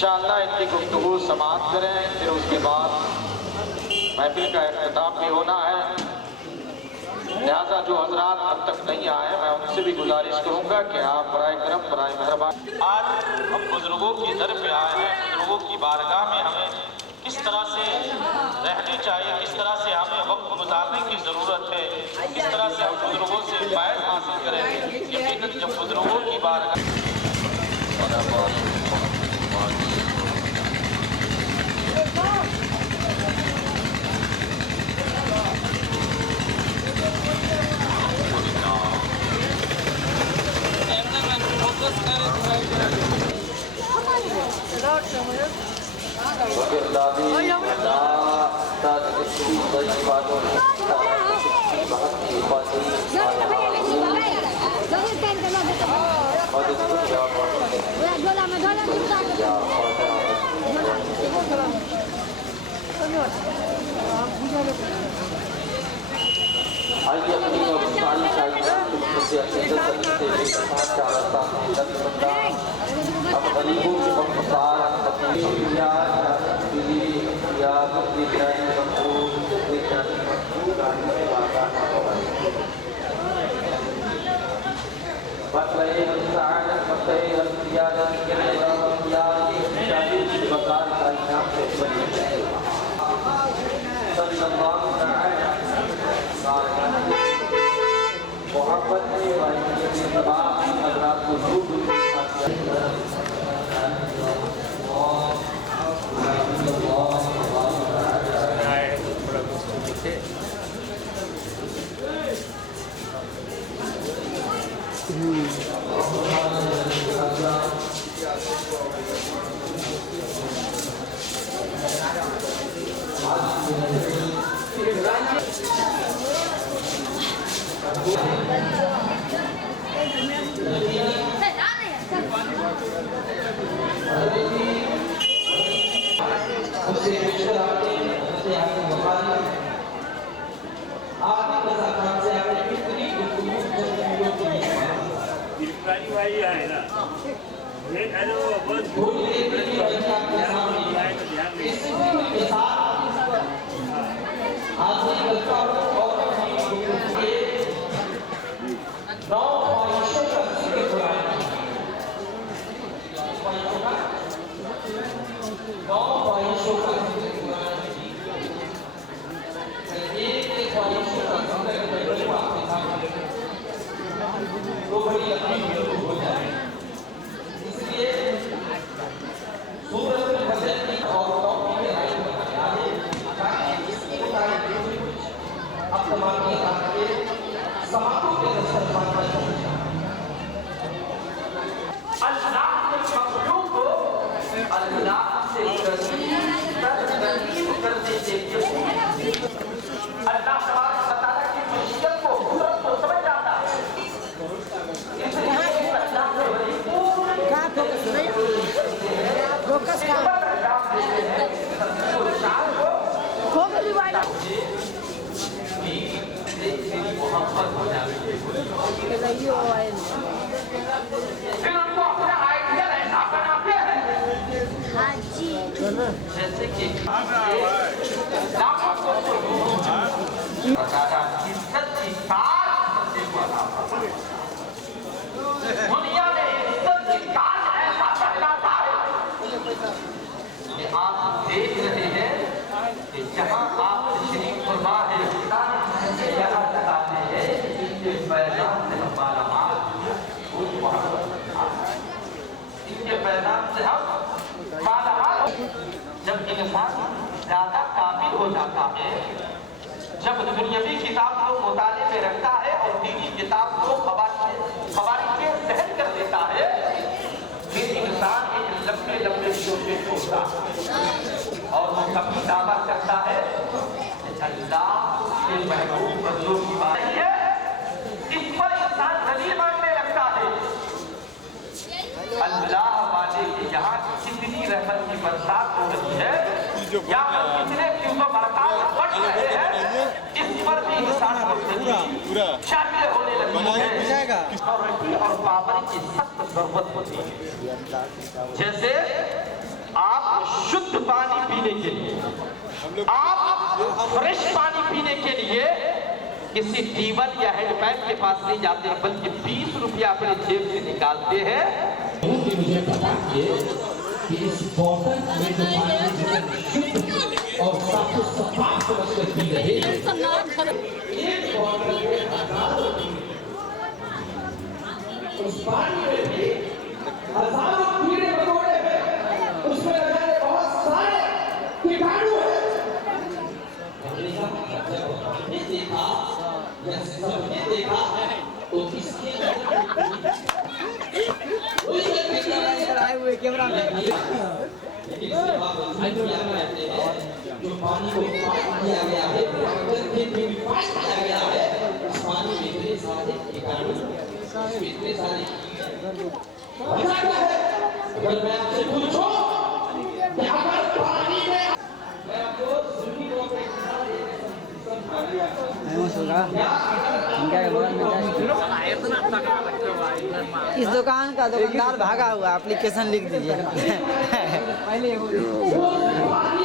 इंशाअल्लाह इनकी गुफ्तगू समाप्त करें, फिर उसके बाद महफिल का इख्तिताम भी होना है। लिहाजा जो हजरात अब तक नहीं आए, मैं उनसे भी गुजारिश करूंगा कि आप बराए करम बराए मेहरबान, आज हम बुजुर्गों की दर पे आए हैं। बुजुर्गों की बारगाह में हमें किस तरह से रहनी चाहिए, किस तरह से हमें वक्त गुजारने की ज़रूरत है, किस तरह से हम बुजुर्गों से फ़ायदा हासिल करें। यकीनन जब बुजुर्गों की बारगाह आइए अपनी और सारी अब गरीबों के वफादार मोहब्बत भाई है ना, ये हेलो बस तो बड़ी हो जाए, इसलिए सूरत में भजन की और टॉपिक में राइट बनाया है ताकि इसके मुताबिक अब तमाम के समातों के दस्तरखान पर पहुंचा। अल्लाह ने मखलूक को अल्लाह से तकलीफ करने से अल्लाह तबारक व तआला की खुशियत को कुदरत को समझ जाता है। फिर उनको अपना आइडिया ऐसा बनाते हैं जैसे कि इज्जत की दुनिया में इज्जत की ताज ऐसा फैलाता है कि आप देख रहे हैं कि जहाँ आप तशरीफ फरमा है यहाँ लगाते हैं इनके पैदान से हमारा माल इनके पैदान से हम मालामाल। जब इंसान ज्यादा काबिल हो जाता है, जब दुनियावी किताब को मुताले में रखता है और दीनी किताब को खबारी के सहन कर देता है, फिर इंसान एक लंबे लंबे जोशे छोड़ता है और वो कभी दावा करता है अल्लाह के महबूब बंदों की बात है, इस पर इंसान दलील मांगने लगता है। अल्लाह वाले के यहाँ कितनी रहमत की बरसात हो रही है या कितने क्यों बर्ताव बढ़ रहे हैं, इस पर भी इंसान को शामिल होने लगी है और रोटी और पापड़ की सख्त जरूरत होती है। जैसे आप शुद्ध पानी पीने के लिए, आप फ्रेश पानी पीने के लिए किसी टीबल या हेडपैप के पास नहीं जाते हैं, बल्कि 20 रुपया अपने जेब से निकालते हैं। मुझे पता कि इस बोतल में जो पानी शुद्ध और साफ समझकर पी रहे हैं, एक बोतल में 1000 उस पानी में भी 1000 कीड़े मकोड़े हैं, उसमें लगाए बहुत सारे कीटाणु हैं। हमने देखा सबने देखा तो इसके आए हुए कैमरा में जो पानी को किया गया है, किया गया है, इस पानी में इतने सारे कीटाणु, इतने सारे अगर मैं आपसे पूछूं कि अगर पानी में मैं आपको इस दुकान का दुकानदार भागा हुआ, एप्लीकेशन लिख दीजिए। पहले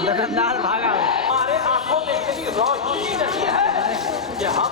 दुकानदार भागा हुआ। हमारे आंखों में इतनी रोशनी नहीं है कि हम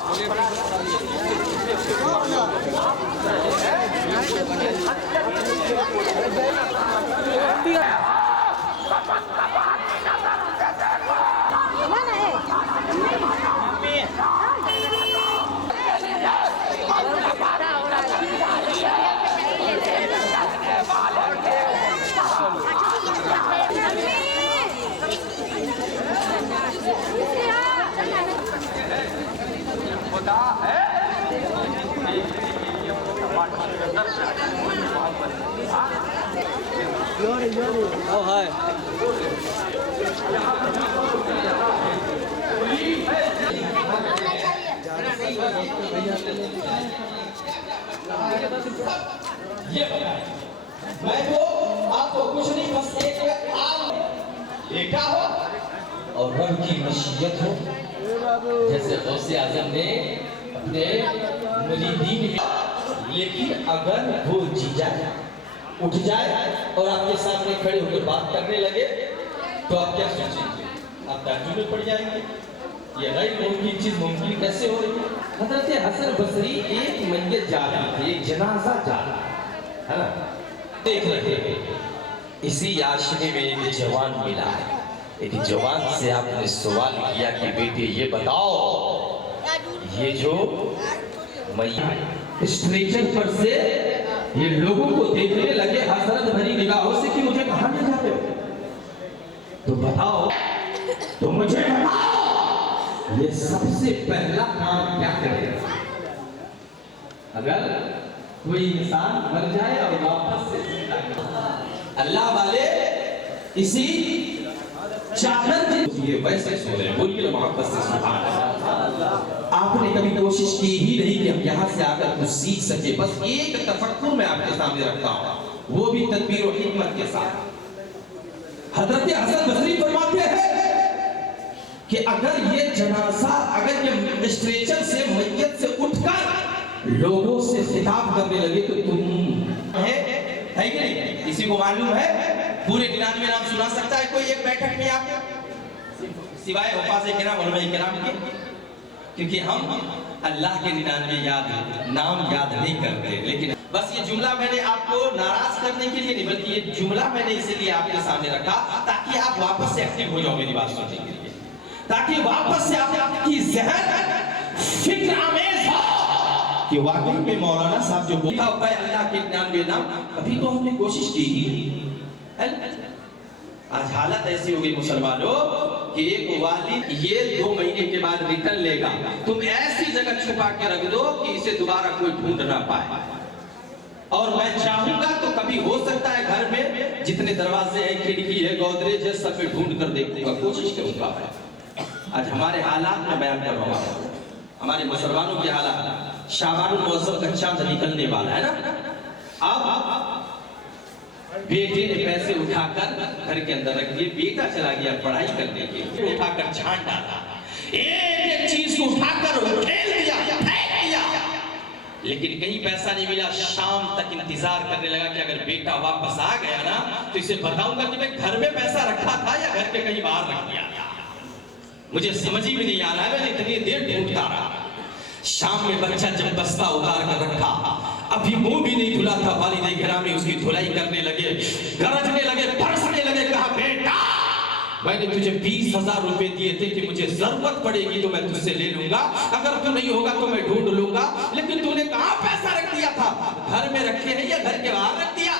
मैं तो आपको कुछ नहीं, बस एक आग देखा हो और रब की मशीयत हो, जैसे गौसे आजम ने अपने मुरीदीन। लेकिन अगर वो जी जाए, उठ जाए और आपके सामने खड़े होकर बात करने लगे तो आप क्या सोचेंगे? आप ताज्जुब में पड़ जाएंगे। ये गैर मुमकिन चीज मुमकिन कैसे हो रही है? हजरत हसन बसरी एक मैयत जा रही थी, एक जनाजा जा रहा है ना, देख रहे हैं। इसी आशिकी में एक जवान मिला है। एक जवान से आपने सवाल किया कि बेटे ये बताओ, ये जो स्ट्रेचर पर से ये लोगों को देखने लगे हसरत भरी निगाहों से कि मुझे कहां ले जाते हो, तो बताओ, तो मुझे बताओ, ये सबसे पहला काम क्या करेगा? अगर कोई इंसान मर जाए और वापस से अल्लाह वाले इसी चादर ये वैसे सो रहे, बोलिए मोहब्बत से सुभान अल्लाह। आपने कभी कोशिश की ही नहीं कि हम यहाँ से आकर कुछ सीख सके। बस एक तफक्कुर मैं आपके सामने रखता हूँ, वो भी तदबीर और हिकमत के साथ। हजरत हसन बसरी फरमाते हैं कि अगर ये जनाजा, अगर ये स्ट्रेचर से मैयत से उठकर लोगों से खिताब करने लगे तो तुम है कि नहीं? किसी को मालूम है? पूरे 99 नाम सुना सकता है कोई एक बैठक में आप, सिवाय हुफाज़े किराम उलमाए किराम के? क्योंकि हम अल्लाह के 99 नाम याद नहीं करते। लेकिन बस ये जुमला मैंने आपको नाराज करने के लिए नहीं, बल्कि ये जुमला मैंने इसलिए आपके सामने रखा ताकि आप वापस से एक्टिव हो जाओ मेरी बात सुनने के लिए, ताकि वापस से आपकी ज़हन फिक्र आमेज हो कि वाकई में मौलाना साहब जो बोला होता है अल्लाह के 99 नाम, अभी तो हमने कोशिश की ही। आज हालत ऐसी हो गई मुसलमानों कि एक वालिद ये 2 महीने के बाद रिटर्न लेगा, तुम ऐसी जगह छुपा के रख दो कि इसे दोबारा कोई ढूंढ ना पाए। और मैं चाहूंगा तो कभी हो सकता है घर में जितने दरवाजे हैं, खिड़की है, गोदरेज है, सब में ढूंढ कर देखूंगा, कोशिश करूंगा। आज हमारे हालात में बयान कर रहा हूं, हमारे मुसलमानों के हालात। शाबानुल मुअज़्ज़म का चांद निकलने वाला है ना। अब बेटे ने पैसे उठाकर घर के अंदर रख दिए, बेटा चला गया पढ़ाई करने के लिए, उठाकर छान डाला, एक चीज को उठाकर उठेल दिया, फेंक दिया, लेकिन कहीं पैसा नहीं मिला। शाम तक इंतजार करने लगा कि अगर बेटा वापस आ गया ना तो इसे बताऊंगा कि मैं घर में पैसा रखा था या घर के कहीं बाहर रख दिया था, मुझे समझ ही में नहीं आ रहा है। मैंने इतनी देर ढूंढता रहा। शाम में बच्चा जब बस्ता उतार कर रखा, अभी मुंह भी नहीं धुला था, वालिद गिरामी उसकी धुलाई करने लगे, गरजने लगे, बरसने लगे। कहा बेटा मैंने तुझे 20,000 रुपए दिए थे कि मुझे जरूरत पड़ेगी तो मैं तुझसे ले लूंगा, अगर तू नहीं होगा तो मैं ढूंढ लूंगा, लेकिन तूने कहां पैसा रख दिया था? घर में रखे हैं या घर के बाहर रख दिया?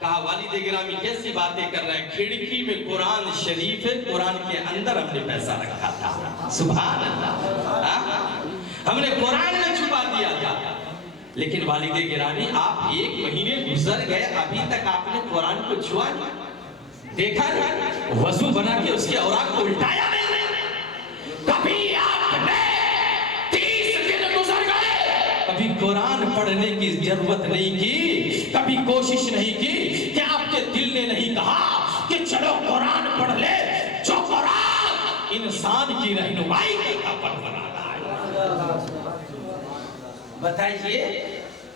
कहा वालिद गिरामी कैसी बातें कर रहे हैं, खिड़की में कुरान शरीफ है, कुरान के अंदर हमने पैसा रखा था। सुभान अल्लाह, हमने कुरान में छुपा दिया था। लेकिन वालिद गिरामी आप 1 महीने गुजर गए, अभी तक आपने कुरान को छुआ नहीं, देखा नहीं, वजू बना के उसके औराक को उल्टाया नहीं, कभी आपने 30 दिन गुजर गए, कभी कुरान पढ़ने की जरूरत नहीं की, कभी कोशिश नहीं की कि आपके दिल ने नहीं कहा कि चलो कुरान पढ़ ले, जो कुरान इंसान की रहनुमाई का पढ़ बना रहा है। बताइए,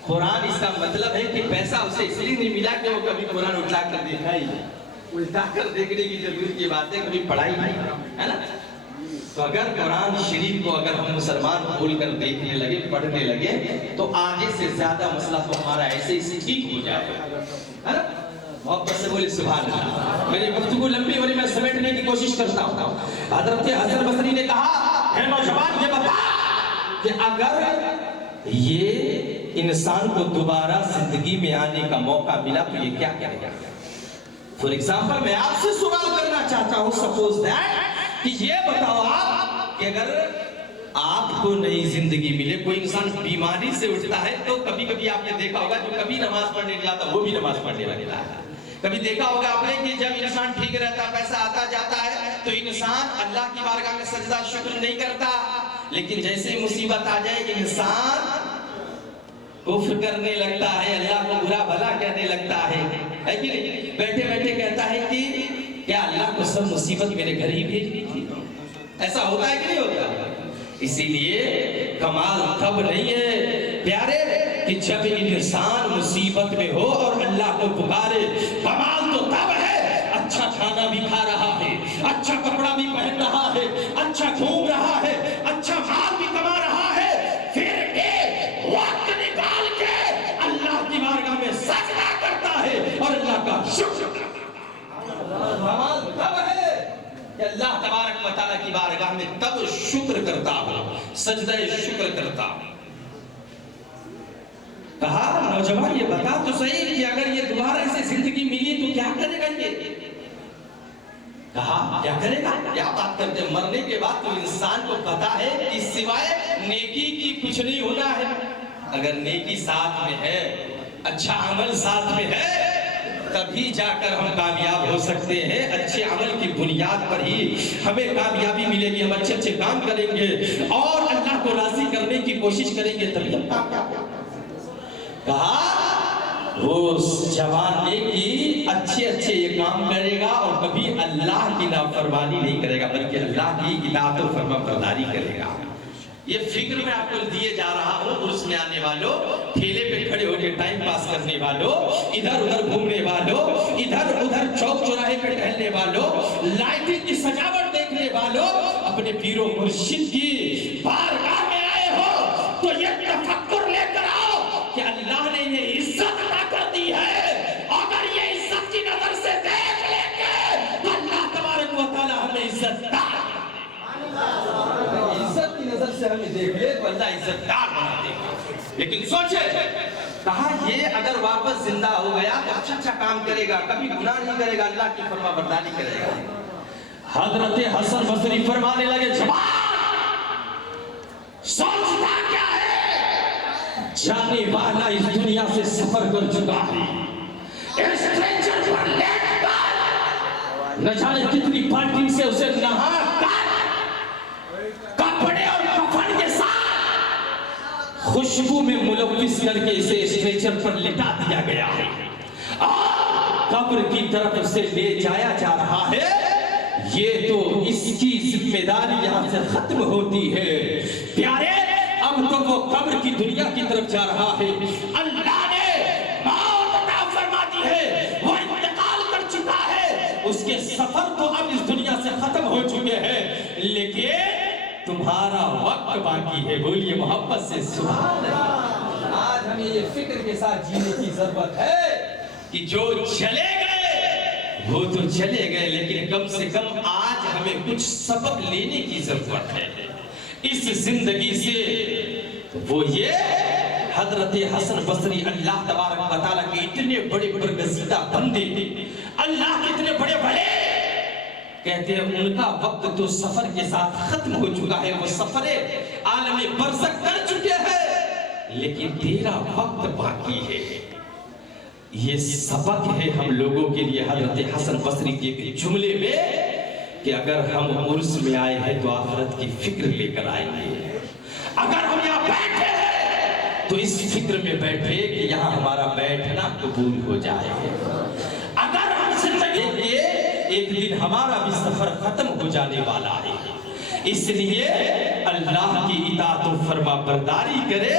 कुरान इसका मतलब है कि पैसा उसे इसलिए नहीं मिला कि वो कभी कुरान उठा कर देखा ही, उल्टा कर देखने की जरूरत की बात है, कभी पढ़ाई है ना। तो अगर कुरान शरीफ को अगर हम मुसलमान खोल कर देखने लगे, पढ़ने लगे, तो आगे से ज्यादा मसला तो हमारा ऐसे ही ठीक हो जाएगा, है ना। मोहब्बत से बोले सुभान अल्लाह। मेरी गुफ्तगू लंबी हो रही, मैं समेटने की कोशिश करता हूँ। हज़रत हसन बसरी ने कहा, है नौजवान ये बता कि अगर ये इंसान को दोबारा जिंदगी में आने का मौका मिला तो ये क्या करेगा? फॉर एग्जाम्पल मैं आपसे सवाल करना चाहता हूं, सपोज दैट कि ये बताओ आप कि अगर आपको नई जिंदगी मिले, कोई इंसान बीमारी से उठता है तो कभी कभी आपने देखा होगा जो कभी नमाज पढ़ने नहीं जाता वो भी नमाज पढ़ने लगता है। कभी देखा होगा आपने कि जब इंसान ठीक रहता, पैसा आता जाता है तो इंसान अल्लाह की बारगाह में सजदा शुक्र नहीं करता, लेकिन जैसे मुसीबत आ जाए इंसान कुफ्र करने लगता है, अल्लाह को बुरा भला कहने लगता है कि नहीं? बैठे बैठे कहता है कि क्या अल्लाह को सब मुसीबत मेरे घर ही भेजनी थी? ऐसा होता है कि नहीं होता? इसीलिए कमाल तब नहीं है प्यारे कि जब इंसान मुसीबत में हो और अल्लाह को पुकारे। कमाल तो तब है अच्छा खाना भी खा रहा है, अच्छा कपड़ा भी पहन रहा है, अच्छा घूम रहा है, अच्छा माल भी कमा रहा है, फिर भी वक्त निकाल के अल्लाह की बारगाह में सजदा करता है और अल्लाह का शुक्र करता है। कमाल तब है कि अल्लाह तबारक व तआला की बारगाह में तब शुक्र करता हो, सजदा शुक्र करता हो। कहा नौजवान ये बता तो सही कि अगर ये दोबारा से जिंदगी मिली तो क्या करेगा? ये कहा क्या करेगा? क्या बात करते, मरने के बाद तो इंसान को पता है कि सिवाय नेकी की कुछ नहीं होना है। अगर नेकी साथ में है, अच्छा अमल साथ में है, तभी जाकर हम कामयाब हो सकते हैं। अच्छे अमल की बुनियाद पर ही हमें कामयाबी मिलेगी। हम अच्छे अच्छे काम करेंगे और अल्लाह को राजी करने की कोशिश करेंगे, तभी हम कामयाब होंगे। कहा उस जवान ने कि अच्छे अच्छे ये काम करेगा और कभी अल्लाह की नाफरमानी नहीं करेगा, बल्कि अल्लाह की इताअत और फरमाबरदारी करेगा। ये फिक्र मैं आपको दिए जा रहा हूँ। उर्स में आने वालों, ठेले पे खड़े होकर टाइम पास करने वालों, इधर उधर घूमने वालों, इधर उधर चौक चौराहे पे टहलने वालों, लाइटिंग की सजावट देखने वालों, अपने पीरो मुर्शिद की बारगाह में आए हो तो ये तफक्कुर लेकर आओ कि अल्लाह ने ये इज्जत अता कर दी है। अगर ये इज्जत की नजर से देख लेंगे तो अल्लाह तबारक व तआला हमें इज्जतदार, इज्जत की नजर से हमें देख ले तो अल्लाह इज्जतदार बना देगा। लेकिन सोचे, कहा ये अगर वापस जिंदा हो गया तो अच्छा अच्छा काम करेगा, कभी गुनाह नहीं करेगा, अल्लाह की फरमाबरदारी करेगा। हजरत हसन बसरी फरमाने लगे, जवान सोचता क्या है? जाने वाला इस दुनिया से सफर कर चुका है, स्ट्रेचर पर लेटकर न जाने कितनी पार्टी से उसे नहा कर कपड़े और कफन के साथ खुशबू में मुलव्विस करके इसे स्ट्रेचर पर लिटा दिया गया है और कब्र की तरफ से ले जाया जा रहा है, ये तो इसकी जिम्मेदारी यहाँ से खत्म होती है। प्यारे, अब तो वो कब्र की दुनिया की तरफ जा रहा है। अल्लाह ने मौत अता फरमा दी है, वो इंतकाल कर चुका है, उसके सफर तो अब इस दुनिया से खत्म हो चुके हैं, लेकिन तुम्हारा वक्त बाकी है। बोलिए मोहब्बत से सुभान अल्लाह। आज हमें ये फिक्र के साथ जीने की जरूरत है कि जो चले गए वो तो चले गए, लेकिन कम से कम आज हमें कुछ सबक लेने की जरूरत है इस जिंदगी से। वो ये हजरत हसन बसरी अल्लाह तबारक व तआला के इतने बड़े बरगजीदा बंदे, अल्लाह के इतने बड़े बड़े, कहते हैं उनका वक्त तो सफर के साथ खत्म हो चुका है, वो सफरे आलमे बरज़ख कर चुके हैं, लेकिन तेरा वक्त बाकी है। ये सबक है हम लोगों के लिए हजरत हसन बसरी के एक जुमले में कि अगर हम उर्स में आए हैं तो आखिरत की फिक्र लेकर आएंगे। अगर हम यहाँ बैठे हैं तो इस फिक्र में बैठे कि यहाँ हमारा बैठना कबूल हो जाए। अगर हम जिंदगी के एक दिन हमारा भी सफर खत्म हो जाने वाला है, इसलिए अल्लाह की इताअत और फरमा बरदारी करे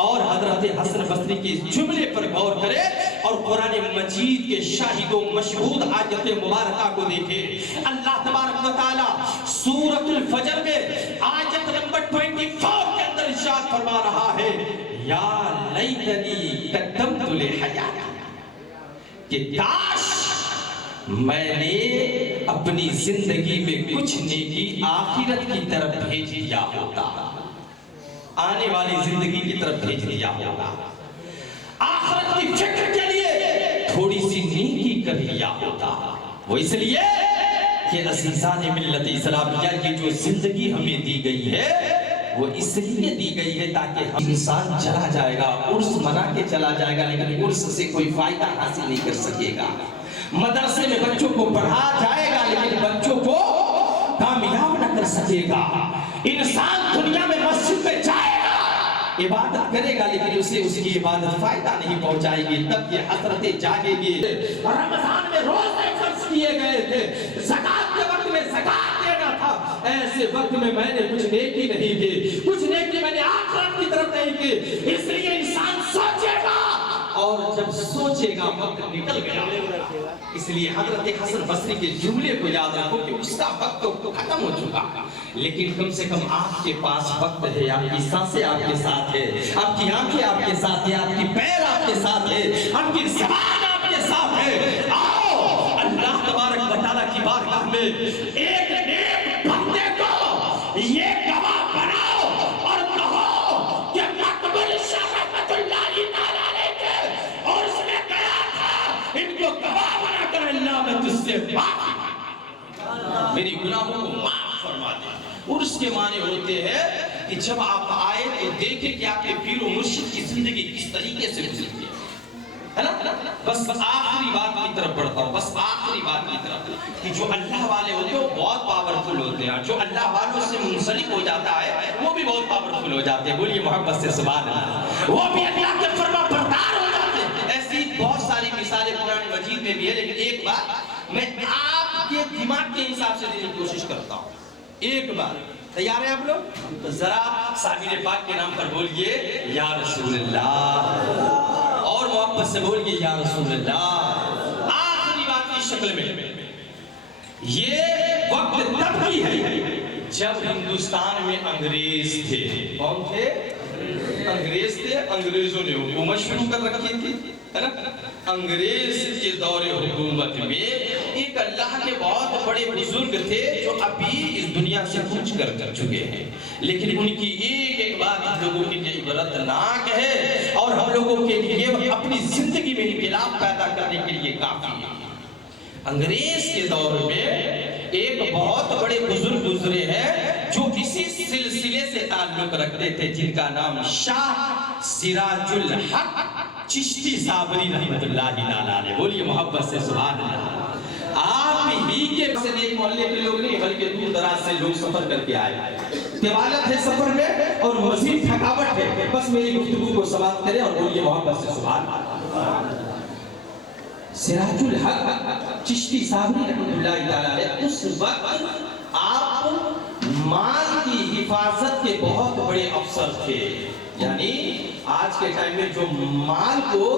और हजरत हसन बसरी के जुमले पर गौर करे और कुरान मजीद के शाहिदों मशहूद आयत मुबारका को देखे। अल्लाह तबारक व तआला सूरतुल फजर में आयत नंबर 24 के अंदर इरशाद फरमा रहा है, या लैतनी कद्दमतु लिहयाती, कि काश मैंने अपनी जिंदगी में कुछ नेकी आखिरत की तरफ भेज दिया होता, आने वाली जिंदगी की तरफ भेज दिया होगा, आखिरत की फिक्र के लिए थोड़ी सी नेकी कर लिया होता। वो इसलिए कि अज़ीज़ान मिल्लत इस्लामिया की जो जिंदगी हमें दी गई है वो इसलिए दी गई है ताकि हम इंसान चला जाएगा, उर्स मना के चला जाएगा, लेकिन उर्स से कोई फायदा हासिल नहीं कर सकेगा। मदरसे में बच्चों को पढ़ा जाएगा लेकिन बच्चों को कामयाब न कर सकेगा। इंसान दुनिया में मस्जिद में जाएगा, इबादत करेगा, लेकिन उसे उसकी इबादत फायदा नहीं पहुंचाएगी। तब ये हसरतें जागेगी। रमजान में रोजे खर्च किए गए थे, ज़कात के वक्त में ज़कात देना था, ऐसे वक्त में मैंने कुछ नेकी नहीं की, कुछ नेकी मैंने आखिरत की तरफ नहीं की। इसलिए इंसान सोचेगा और जब सोचेगा वक्त निकल गया। इसलिए हजरत हसन बसरी के जुमले को याद रखो कि उसका वक्त तो खत्म हो चुका, लेकिन कम से कम आपके पास वक्त है, आपकी सांसें आपके साथ है, आपकी आंखें आपके साथ है, आपकी पैर आपके साथ है, आपकी ज़बान आपके साथ है। आओ अल्लाह तबारक व तआला की बारगाह में एक नेक बंदे को ये गवाह बनाओ और कहो कि मकबूल शाह रहमतुल्लाहि तआला अलैहि और उसने कहा था इनको गवाह बनाकर अल्लाह मैं तुझसे माफी, मेरी गुनाहों को माफ फरमा दे। और उसके माने होते हैं कि जब आप आए तो देखें कि आपके पीर और मुर्शिद की जिंदगी किस तरीके से गुजरती है ना। बस आखिरी बात की तरफ बढ़ता हूँ, बस आखिरी बात की तरफ कि जो अल्लाह वाले होते हैं वो बहुत पावरफुल होते हैं, जो अल्लाह वालों से मुंसलिक हो जाता है वो भी बहुत पावरफुल हो जाते हैं। बोलिए मोहब्बत से सुभान अल्लाह। वो भी अल्लाह के फरमा बरदार हो जाते हैं। ऐसी बहुत सारी मिसालें कुरान मजीद में भी है, लेकिन एक बात मैं आपके दिमाग के हिसाब से देने की कोशिश करता हूँ। एक बार तैयार है आप लोग? तो जरा साबिर पाक के नाम पर बोलिए या रसूलल्लाह, और मोहब्बत से बोलिए या रसूलल्लाह। आखिरी बात की शक्ल में ये वक्त तब की है जब हिंदुस्तान में अंग्रेज थे। कौन थे? अंग्रेज थे। अंग्रेजों ने हुकूमत शुरू कर रखी थी, है ना। अंग्रेज के दौरे हुकूमत में एक अल्लाह के बहुत बड़े बुजुर्ग थे जो अभी इस दुनिया से कूच कर चुके हैं, लेकिन उनकी एक एक बात हम लोगों के लिए इबरतनाक है और हम लोगों के लिए अपनी जिंदगी में इनकलाब पैदा करने के लिए काफी है। अंग्रेज के दौर में एक बहुत बड़े बुजुर्ग गुजरे हैं जो इसी सिलसिले से ताल्लुक रखते थे, जिनका नाम शाह सिराजुल हक चिश्ती साबरी रहमतुल्लाहि अलैहि। बोलिए मोहब्बत से सुभान अल्लाह। आप ही के एक मोहल्ले के लोग नहीं बल्कि दूर दराज से लोग सफर करके आए। तिवालत है सफर में और मजीद थकावट है। बस मेरी गुफ्तगू को समाप्त करें और बोलिए मोहब्बत से सुभान अल्लाह। सिराजुल हक चिश्ती साहब रहमतुल्लाह ताला अलैह उस वक्त आप माल की हिफाजत के बहुत बड़े अफसर थे। यानी आज के टाइम में जो माल को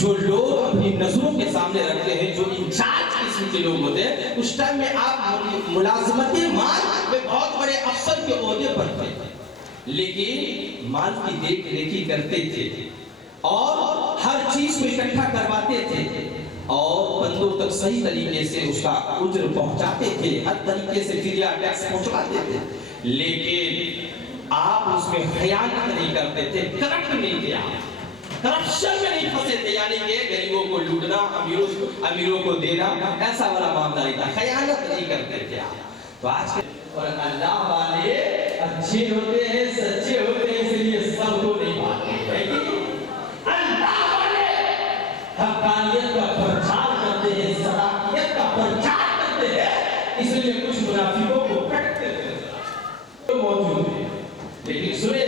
जो लोग अपनी नजरों के सामने रखते हैं, जो इंचार्ज किस्म के लोग होते हैं, उस टाइम में आप मुलाजमत माल में बहुत बड़े अफसर के ओहदे पर थे, लेकिन माल की देख रेखी करते थे और हर चीज को इकट्ठा करवाते थे और बंदों तक सही तरीके से उसका उज्र पहुंचाते थे, हर तरीके से फिदिया टैक्स पहुंचवाते थे, लेकिन आप उसमें खयानत नहीं करते थे, करप्ट नहीं थे, करप्शन में नहीं फंसे थे। यानी कि गरीबों को लूटना, अमीरों को देना, ऐसा वाला मामला नहीं था, खयानत नहीं करते थे आप। तो आज के और अल्लाह वाले अच्छे होते हैं, सच्चे होते हैं, इसलिए सबको नहीं पाते। अल्लाह वाले हक़ानियत का प्रचार करते हैं, सदाकियत का प्रचार करते हैं, इसलिए कुछ मुनाफिकों को कटते हैं मौजूद है। लेकिन सुने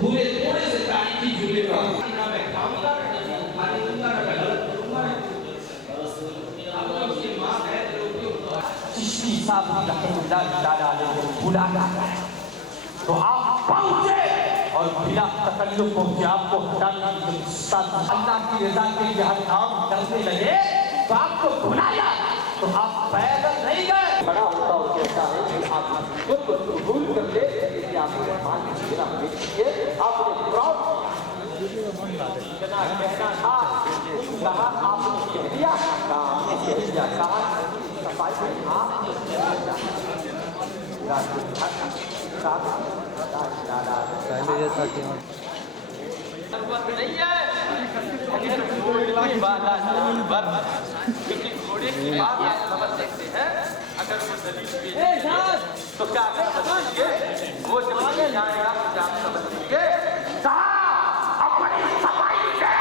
पूरे थोड़े से तारीखी जुमले का ना मैं काम कर खाली दूंगा ना गलत करूंगा, अब उसकी मां है चिश्ती साहब रहमतुल्लाह ताला अलैह बुलाना है तो आप पहुंचे और बिना तकल्लुफ पहुंचे, आपको हटाने की साथ अल्लाह की रजा के लिए हर काम करने लगे तो आपको बुलाया तो आप पैदल नहीं गए, बड़ा होता और कहता है कि आप खुद को कबूल कर ले कि आपने मान लिया, आपने प्राउड कहना था, कहा आपने कह दिया, कहा सफाई में आप नहीं है, अगर घोड़े की बात क्योंकि घोड़े की बात आप समझ सकते हैं, अगर वो दलील पे तो क्या समझेंगे, वो जब जाएगा तो क्या समझेंगे, अपनी सफाई से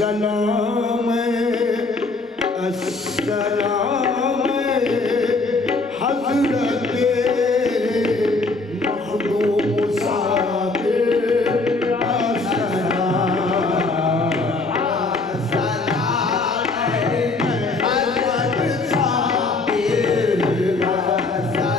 अस्सलाम अस्सलाम हज़रत मखदूम साबिर अस्सलाम अस्सलाम हज़रत साबिर अस्सलाम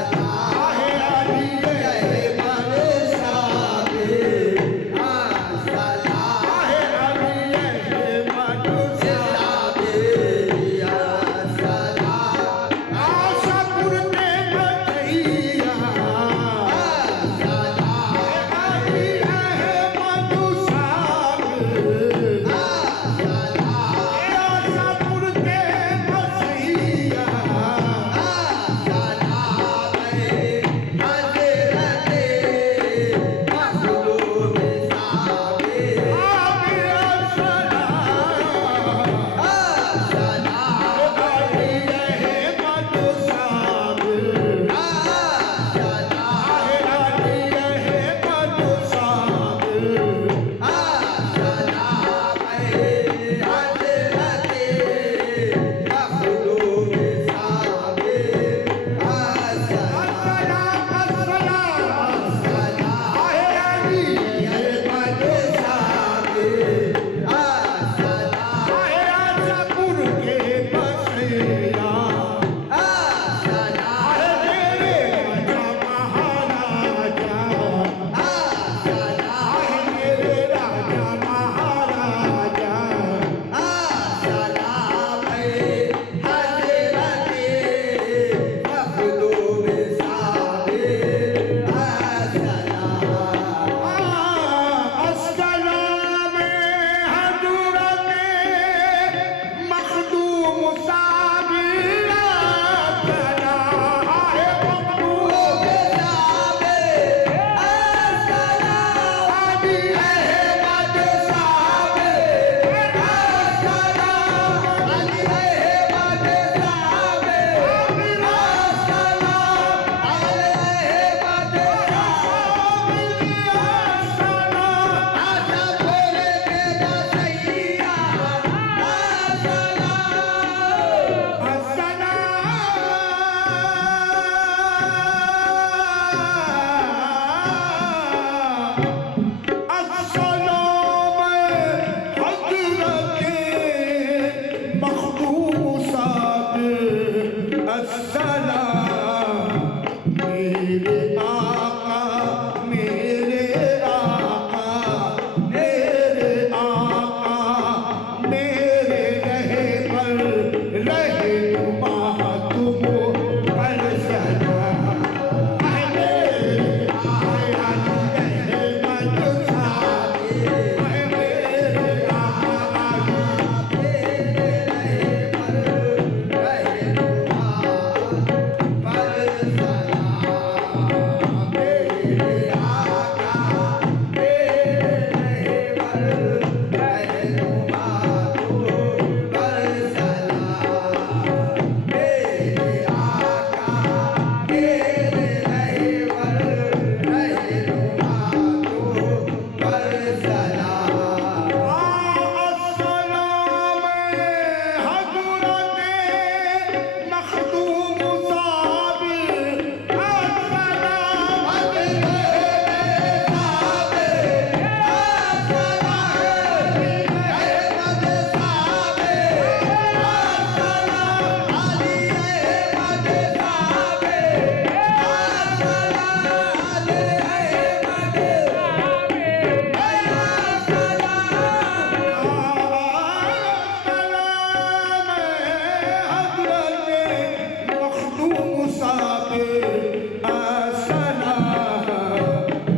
आसना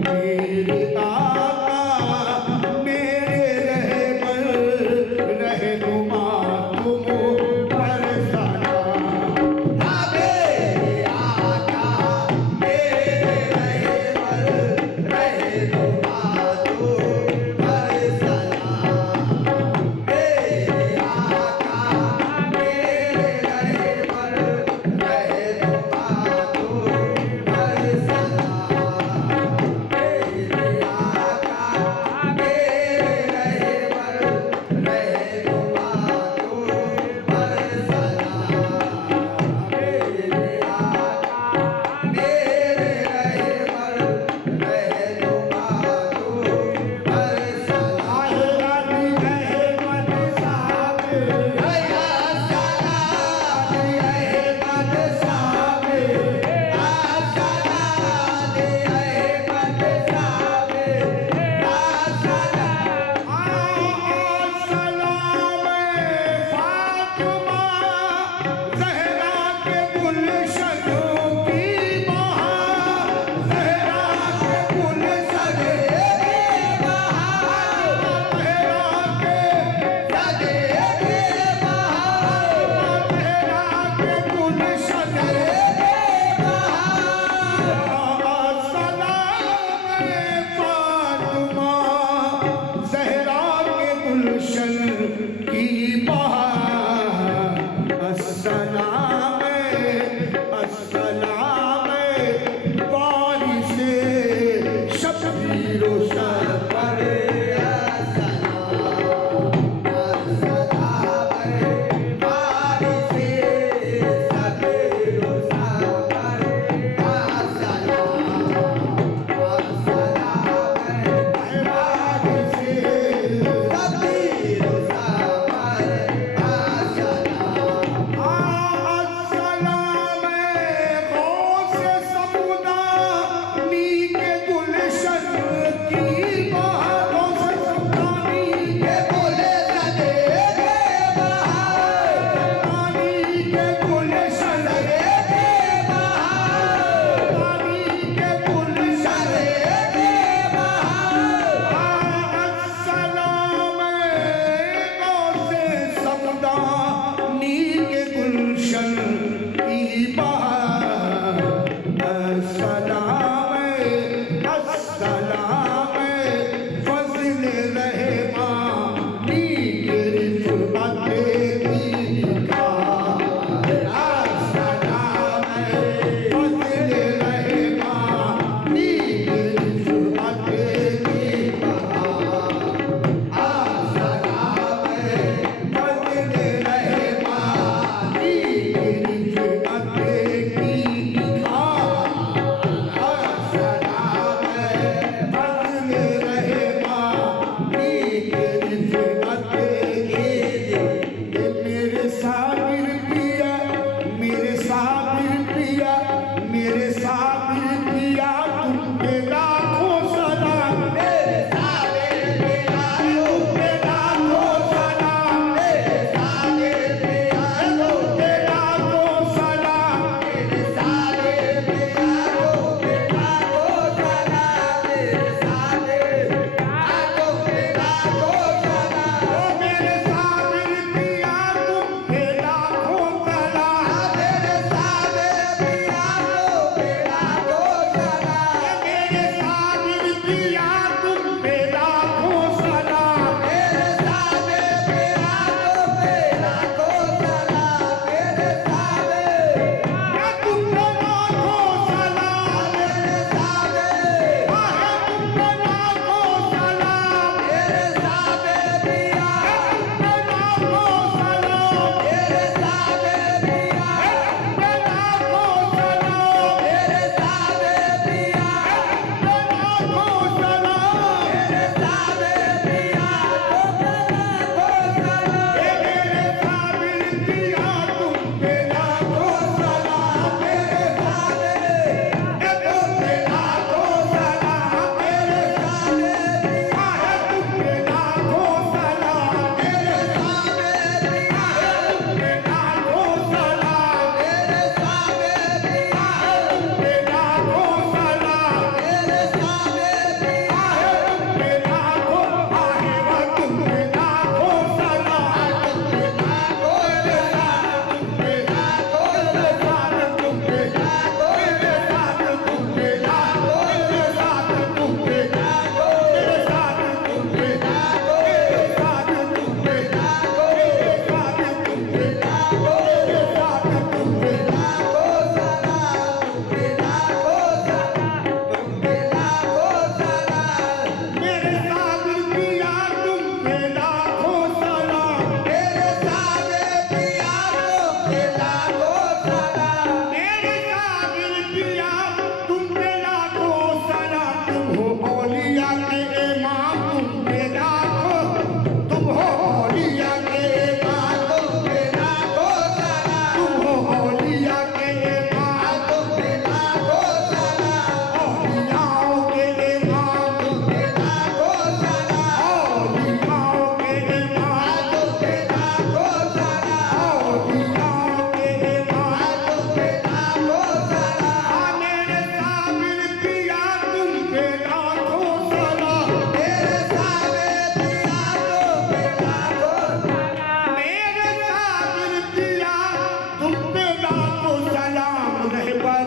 मेरे आका मेरे रहनुमा तुम बरसाना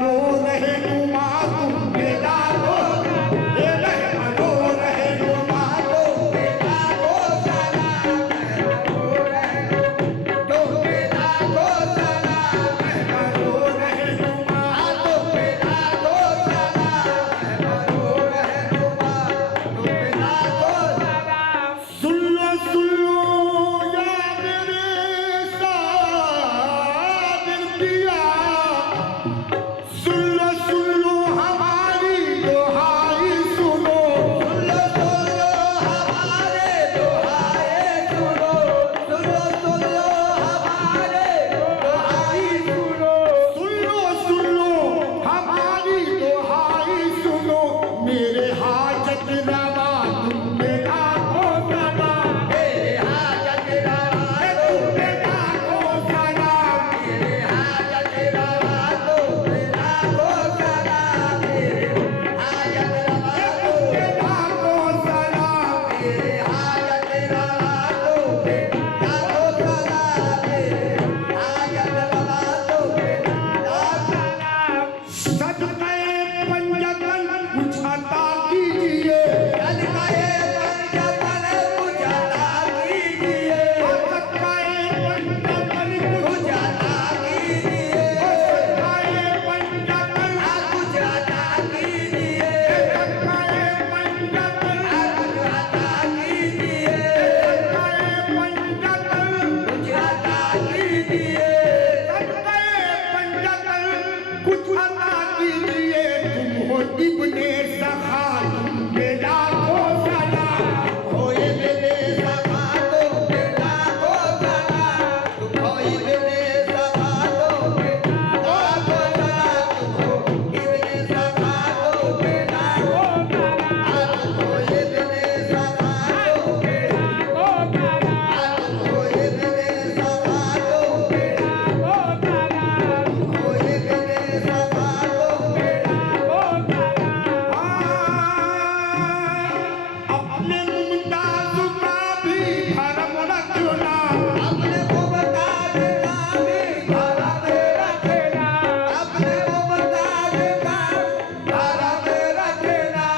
मेहमानो रहनुमा तुम मेरा दो, ये मेहमानो रहनुमा तुम मेरा दो सलाम, मेहमानो रहनुमा तुम मेरा दो सलाम, मेहमानो रहनुमा तुम मेरा दो सलाम, मेहमानो रहनुमा तुम मेरा दो सलाम। सुन लो या मेरे साबिर पिया, सुन लो हमारी दुहाई सुनो, सुन लो हमारे दुहाई सुनो, सुन लो हमारे दुहाई सुनो, सुन लो हमारी दुहाई सुनो, मेरे हाजत रवा तुम मेरा हो सलाम, मेरे हाजत रवा तुम मेरा हो सलाम, मेरे हाजत रवा तुम मेरा हो सलाम, मेरे हाजत रवा तुम मेरा हो सलाम, मेरे हाजत रवा तुम मेरा हो सलाम, मेरे हाजत रवा तुम मेरा सलाम। सदक़े पंजतन कुछ अता कीजिए, सदक़े पंजतन कुछ अता कीजिए, सदक़े पंजतन कुछ अता कीजिए, सदक़े पंजतन कुछ अता कीजिए, सदक़े पंजतन कुछ अता कीजिए, सदक़े पंजतन कुछ अता कीजिए, सदक़े पंजतन कुछ अता कीजिए। तुम हो इब्ने सखा तुम मेरा हो सलाम, हो इब्ने सखा तुम मेरा हो सलाम, तुम हो इब्ने सखा तुम मेरा हो सलाम, तुम हो इब्ने सखा तुम मेरा हो सलाम, तुम हो इब्ने सखा तुम मेरा हो सलाम, तुम हो इब्ने सखा तुम मेरा हो सलाम, तुम हो इब्ने सखा तुम मेरा हो सलाम। अपने मुमताज का भी भरम रखना, अपने मुमताज का भी भरम रखना, अपने मुमताज का भरम रखना,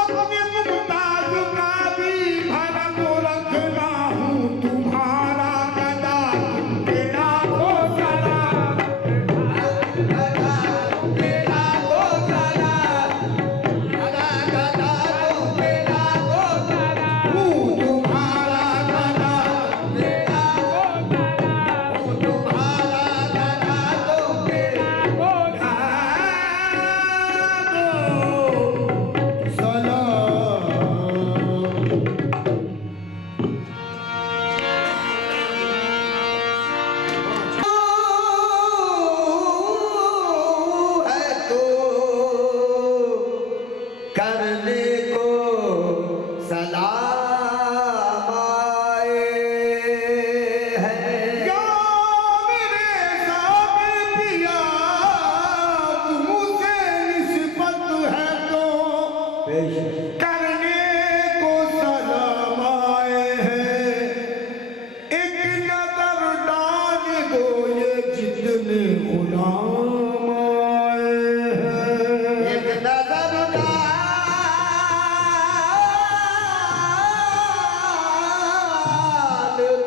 अपने मुमताज का भी भरम रखना। हूँ तुम्हारा गदा तुम मेरा हो सलाम, गदा तुम मेरा हो सलाम, गदा गदा तुम मेरा हो सलाम, हूँ तुम्हारा गदा मेरा हो सलाम, हूँ तुम्हारा गदा तुम मेरा हो सलाम। है तो करने को सलाम आए हैं, या मेरे साबिर पिया तुमसे निस्बत है तो करने को सलाम आए हैं। एक नजर डाल दो ये जितने गुलाम आए हैं, एक नजर डाल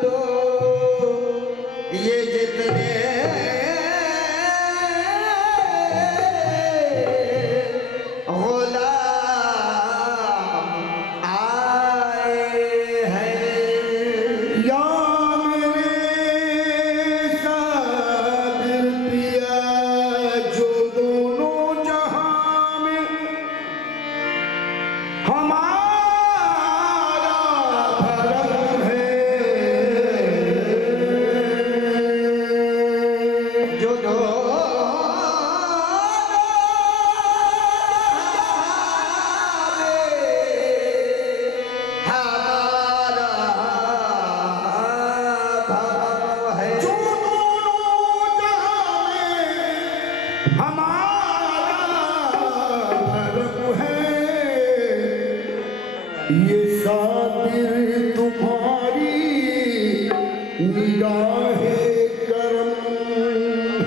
दो ये जितने गुलाम आए हैं, या मेरे साबिर पिया जो दोनों जहां में हमारा भरम है, जो हमारा भरम है, जो दोनों जहां में हमारा भरम है। ये साबिर तुम्हारी निगाहे करम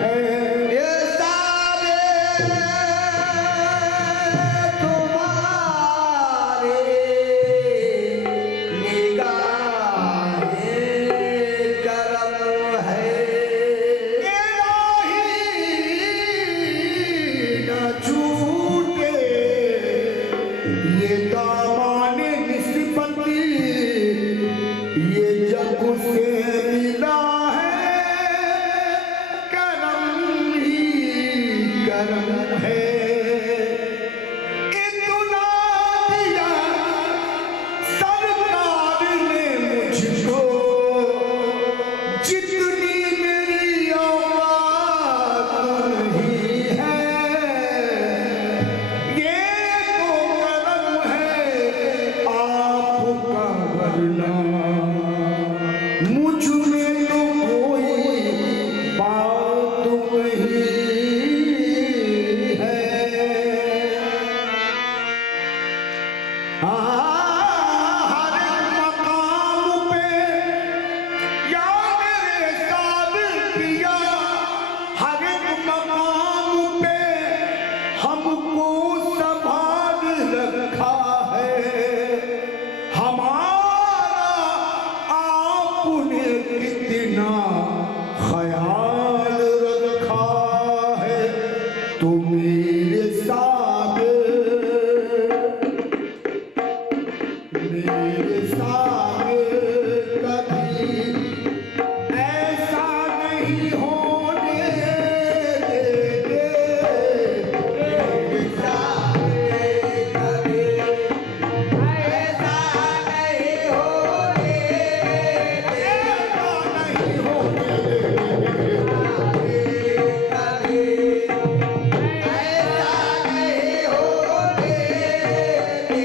है, ये साबिर हमको संभाल रखा है, हमारा आपने कितना ख्याल रखा है। तो मेरे साथ कभी ऐसा नहीं होने देंगे। मेरे साथ कभी ऐसा नहीं होने देंगे। ऐसा नहीं होने देंगे। कभी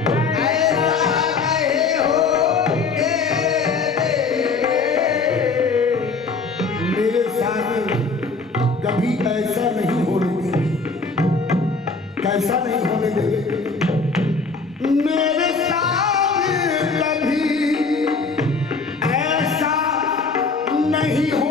ऐसा नहीं होने देंगे। मेरे साथ कभी ऐसा नहीं होने देंगे। कैसा नहीं होने देंगे। मेरे साथ कभी ऐसा नहीं हो